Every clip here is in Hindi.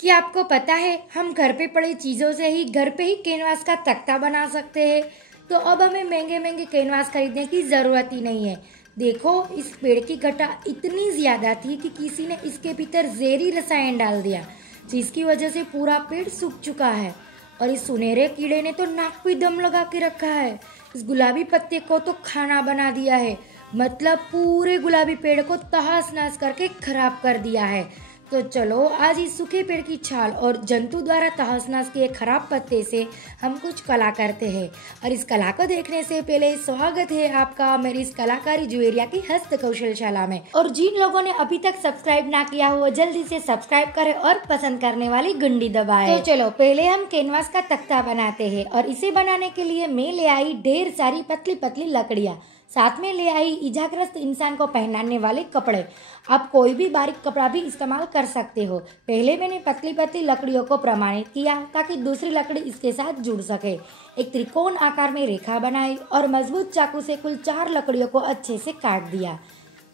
क्या आपको पता है हम घर पे पड़ी चीज़ों से ही घर पे ही कैनवास का तख्ता बना सकते हैं। तो अब हमें महंगे महंगे कैनवास खरीदने की ज़रूरत ही नहीं है। देखो, इस पेड़ की घटा इतनी ज़्यादा थी कि किसी ने इसके भीतर जहरी रसायन डाल दिया, जिसकी वजह से पूरा पेड़ सूख चुका है। और इस सुनहरे कीड़े ने तो नाक पे दम लगा के रखा है। इस गुलाबी पत्ते को तो खाना बना दिया है, मतलब पूरे गुलाबी पेड़ को तहस नहस करके खराब कर दिया है। तो चलो आज इस सूखे पेड़ की छाल और जंतु द्वारा तहस नहस किए खराब पत्ते से हम कुछ कला करते हैं। और इस कला को देखने से पहले स्वागत है आपका मेरी इस कलाकारी ज्वेलरिया की हस्त कौशलशाला में। और जिन लोगों ने अभी तक सब्सक्राइब ना किया हो जल्दी से सब्सक्राइब करें और पसंद करने वाली घंटी दबाएं। तो चलो पहले हम कैनवास का तख्ता बनाते हैं। और इसे बनाने के लिए मैं ले आई ढेर सारी पतली पतली लकड़ियाँ, साथ में ले आई इजाग्रस्त इंसान को पहनाने वाले कपड़े। आप कोई भी बारीक कपड़ा भी इस्तेमाल कर सकते हो। पहले मैंने पतली पतली लकड़ियों को प्रमाणित किया ताकि दूसरी लकड़ी इसके साथ जुड़ सके। एक त्रिकोण आकार में रेखा बनाई और मजबूत चाकू से कुल 4 लकड़ियों को अच्छे से काट दिया।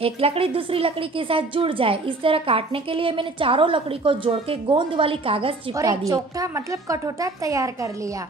एक लकड़ी दूसरी लकड़ी के साथ जुड़ जाए इस तरह काटने के लिए मैंने चारों लकड़ी को जोड़ के गोंद वाली कागज चिपका दी। चौथा मतलब कठोटा तैयार कर लिया।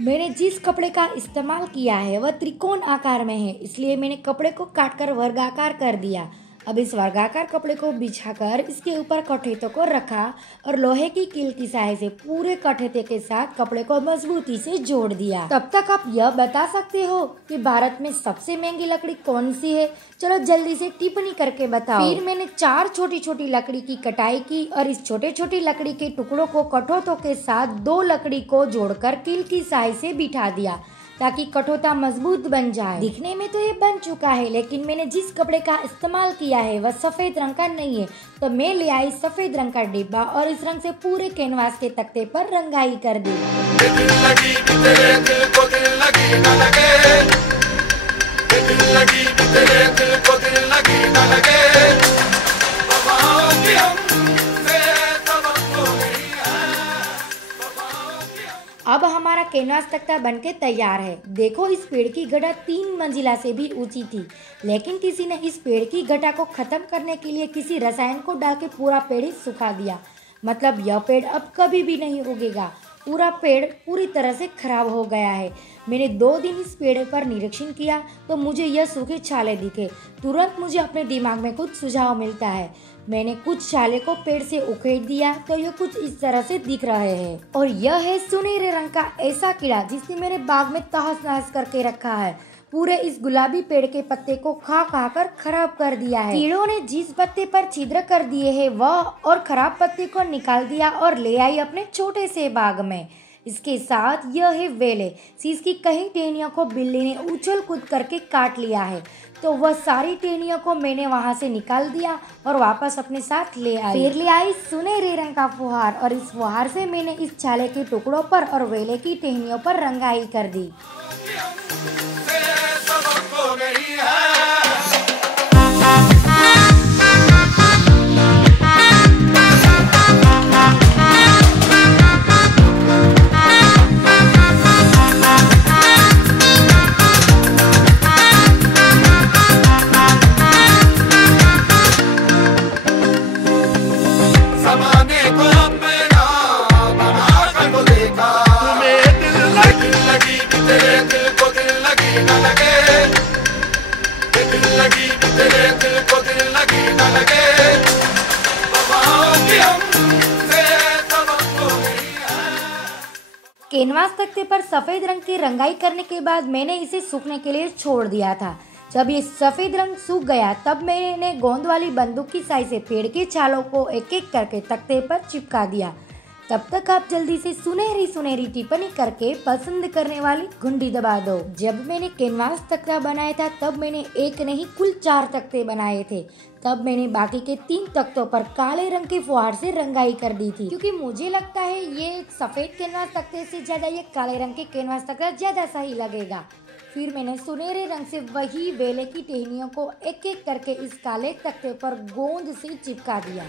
मैंने जिस कपड़े का इस्तेमाल किया है वह त्रिकोण आकार में है, इसलिए मैंने कपड़े को काटकर वर्गाकार कर दिया। अब इस वर्गाकार कपड़े को बिछाकर इसके ऊपर कठेते को रखा और लोहे की कील की सहायता से पूरे कठेते के साथ कपड़े को मजबूती से जोड़ दिया। तब तक आप यह बता सकते हो कि भारत में सबसे महंगी लकड़ी कौन सी है? चलो जल्दी से टिप्पणी करके बताओ। फिर मैंने 4 छोटी छोटी लकड़ी की कटाई की और इस छोटे छोटी लकड़ी के टुकड़ों को कठोतों के साथ 2 लकड़ी को जोड़कर कील की सहायता से बिठा दिया ताकि कठोता मजबूत बन जाए। दिखने में तो ये बन चुका है, लेकिन मैंने जिस कपड़े का इस्तेमाल किया है वह सफेद रंग का नहीं है। तो मैं ले आई सफेद रंग का डिब्बा और इस रंग से पूरे कैनवास के तख्ते पर रंगाई कर दी। अब हमारा कैनवास तख्ता बनके तैयार है। देखो, इस पेड़ की घटा 3 मंजिला से भी ऊंची थी, लेकिन किसी ने इस पेड़ की घटा को खत्म करने के लिए किसी रसायन को डाल के पूरा पेड़ ही सुखा दिया। मतलब यह पेड़ अब कभी भी नहीं उगेगा। पूरा पेड़ पूरी तरह से खराब हो गया है। मैंने 2 दिन इस पेड़ पर निरीक्षण किया तो मुझे यह सूखे छाले दिखे। तुरंत मुझे अपने दिमाग में कुछ सुझाव मिलता है। मैंने कुछ छाले को पेड़ से उखेड़ दिया तो यह कुछ इस तरह से दिख रहे हैं। और यह है सुनहरे रंग का ऐसा कीड़ा जिसने मेरे बाग में तहस नहस करके रखा है। पूरे इस गुलाबी पेड़ के पत्ते को खा खा कर खराब कर दिया है। कीड़ों ने जिस पत्ते पर छिद्र कर दिए हैं वह और खराब पत्ते को निकाल दिया और ले आई अपने छोटे से बाग में। इसके साथ यह है वेले। इसकी कई टहनियों को बिल्ली ने उछल कूद करके काट लिया है, तो वह सारी टहनियों को मैंने वहां से निकाल दिया और वापस अपने साथ ले आई। फिर ले आई सुनहरे रंग का फुहार और इस फुहार से मैंने इस छाले के टुकड़ों पर और वेले की टहनियों पर रंगाई कर दी। कैनवास तख्ते पर सफेद रंग की रंगाई करने के बाद मैंने इसे सूखने के लिए छोड़ दिया था। जब ये सफेद रंग सूख गया तब मैंने गोंद वाली बंदूक की सहायता से पेड़ की छालों को एक एक करके तख्ते पर चिपका दिया। तब तक आप जल्दी से सुनहरी सुनहरी टिप्पणी करके पसंद करने वाली घंटी दबा दो। जब मैंने कैनवास तख्ता बनाया था तब मैंने एक नहीं कुल 4 तख्ते बनाए थे। तब मैंने बाकी के 3 तख्तों पर काले रंग के फुहार से रंगाई कर दी थी, क्योंकि मुझे लगता है ये सफेद कैनवास तख्ते से ज्यादा ये काले रंग के कैनवास तख्ता ज्यादा सही लगेगा। फिर मैंने सुनहरे रंग से वही बेले की टहनियों को एक एक करके इस काले तख्ते पर गोंद से चिपका दिया।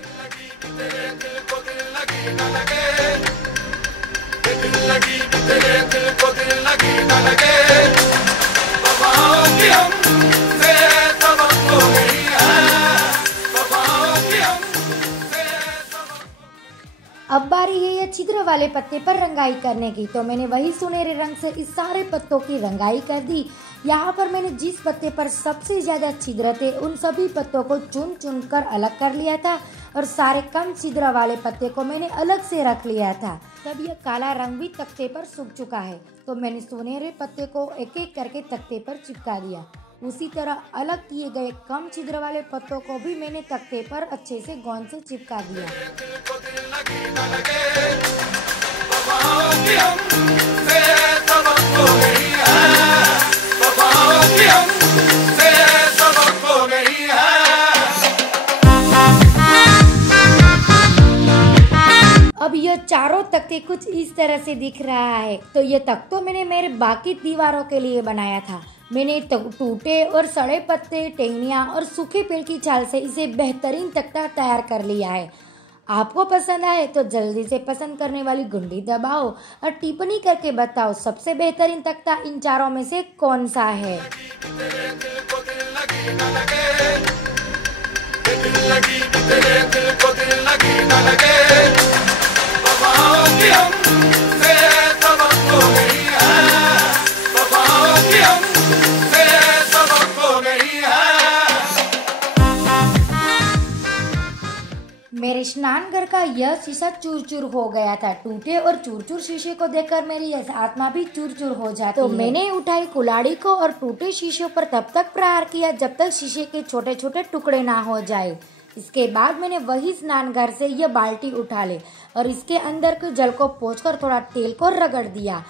अब बारी है ये छिद्र वाले पत्ते पर रंगाई करने की, तो मैंने वही सुनहरे रंग से इस सारे पत्तों की रंगाई कर दी। यहाँ पर मैंने जिस पत्ते पर सबसे ज्यादा छिद्र थे उन सभी पत्तों को चुन चुन कर अलग कर लिया था और सारे कम छिद्र वाले पत्ते को मैंने अलग से रख लिया था। तब यह काला रंग भी तख्ते पर सूख चुका है, तो मैंने सुनहरे पत्ते को एक एक करके तख्ते पर चिपका दिया। उसी तरह अलग किए गए कम छिद्र वाले पत्तों को भी मैंने तख्ते पर अच्छे से गोंद से चिपका दिया। अब यह चारों तख्ते कुछ इस तरह से दिख रहा है। तो ये तख्तों मैंने मेरे बाकी दीवारों के लिए बनाया था। मैंने टूटे और सड़े पत्ते, टहनियाँ और सूखे पेड़ की छाल से इसे बेहतरीन तख्ता तैयार कर लिया है। आपको पसंद आए तो जल्दी से पसंद करने वाली घंटी दबाओ और टिप्पणी करके बताओ सबसे बेहतरीन तख्ता इन चारों में से कौन सा है। मेरे स्नानघर का यह शीशा चूर चूर हो गया था। टूटे और चूर चूर शीशे को देखकर मेरी आत्मा भी चूर चूर हो जाती है। तो मैंने उठाई कुल्हाड़ी को और टूटे शीशे पर तब तक प्रहार किया जब तक शीशे के छोटे छोटे टुकड़े ना हो जाए। इसके बाद मैंने वही स्नानघर से यह बाल्टी उठा ले और इसके अंदर के जल को पोंछकर थोड़ा तेल को रगड़ दिया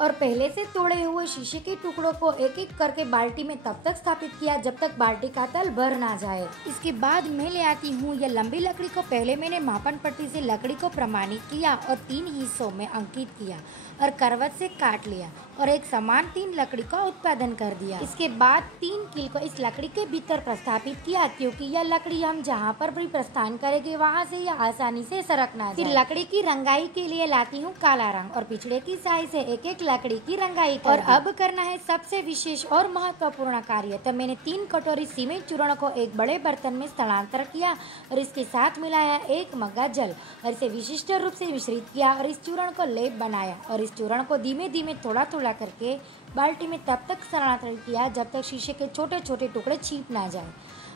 और पहले से तोड़े हुए शीशे के टुकड़ों को एक एक करके बाल्टी में तब तक स्थापित किया जब तक बाल्टी का तल भर ना जाए। इसके बाद मैं ले आती हूँ यह लंबी लकड़ी को पहले मैंने मापन पट्टी से लकड़ी को प्रमाणित किया और 3 हिस्सों में अंकित किया और करवट से काट लिया और एक समान 3 लकड़ी का उत्पादन कर दिया। इसके बाद 3 कील को इस लकड़ी के भीतर प्रस्थापित किया क्योंकि यह लकड़ी हम जहाँ पर भी प्रस्थान करेंगे वहाँ से यह आसानी से सरक ना जाए। फिर लकड़ी की रंगाई के लिए लाती हूँ काला रंग और पिछड़े की साई से एक एक लकड़ी की रंगाई और अब करना है सबसे विशेष और महत्वपूर्ण कार्य। तो मैंने 3 कटोरी सीमेंट चूर्ण को एक बड़े बर्तन में स्थानांतर किया और इसके साथ मिलाया 1 मग्गा जल और इसे विशिष्ट रूप से मिश्रित किया और इस चूर्ण को लेप बनाया और इस चूर्ण को धीमे धीमे थोड़ा थोड़ा करके बाल्टी में तब तक स्थानांतरित किया जब तक शीशे के छोटे छोटे टुकड़े छीप ना जाए।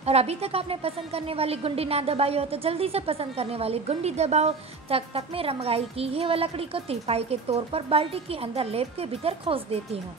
और अभी तक आपने पसंद करने वाली गुंडी ना दबाई हो तो जल्दी से पसंद करने वाली गुंडी दबाओ। तक में रंगाई की है वह लकड़ी को तिरपाई के तौर पर बाल्टी के अंदर लेप के भीतर खोस देती हूँ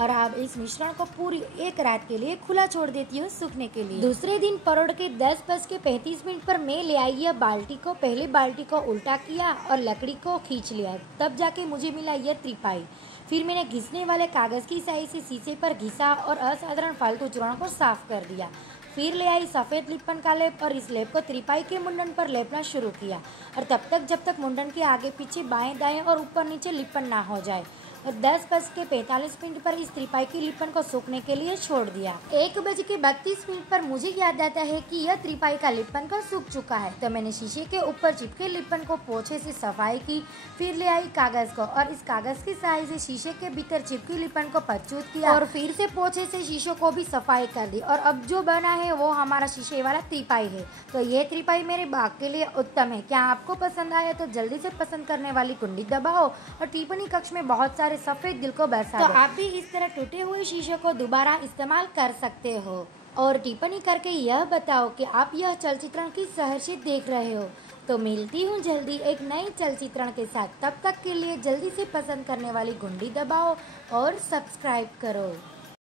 और अब इस मिश्रण को पूरी 1 रात के लिए खुला छोड़ देती हूँ सूखने के लिए। दूसरे दिन परोड़ के 10:35 पर मैं ले आई यह बाल्टी को पहले बाल्टी को उल्टा किया और लकड़ी को खींच लिया, तब जाके मुझे मिला यह तिरपाई। फिर मैंने घिसने वाले कागज की स्याही से शीशे पर घिसा और असाधारण फालतू चूर्ण को साफ कर दिया। फिर ले आई सफ़ेद लिपन का लेप और इस लेप को तिरपाई के मुंडन पर लेपना शुरू किया और तब तक जब तक मुंडन के आगे पीछे बाएं दाएं और ऊपर नीचे लिपन ना हो जाए और 10:45 पर इस तिरपाई की लिपन को सूखने के लिए छोड़ दिया। 1:32 पर मुझे याद आता है कि यह तिरपाई का लिपन का सूख चुका है, तो मैंने शीशे के ऊपर चिपके लिपन को पोछे से सफाई की। फिर ले आई कागज को और इस कागज की सहाय से शीशे के भीतर चिपकी लिपन को पचूत किया और फिर से पोछे से शीशों को भी सफाई कर दी और अब जो बना है वो हमारा शीशे वाला तिरपाई है। तो ये तिरपाई मेरे बाग के लिए उत्तम है। क्या आपको पसंद आया तो जल्दी से पसंद करने वाली कुंडी दबाओ और टिप्पणी कक्ष में बहुत सारे सफेद दिल को बरसा दो। तो आप भी इस तरह टूटे हुए शीशे को दोबारा इस्तेमाल कर सकते हो और टिप्पणी करके यह बताओ कि आप यह चलचित्रण किस शहर से देख रहे हो। तो मिलती हूँ जल्दी एक नए चलचित्रण के साथ। तब तक के लिए जल्दी से पसंद करने वाली घंटी दबाओ और सब्सक्राइब करो।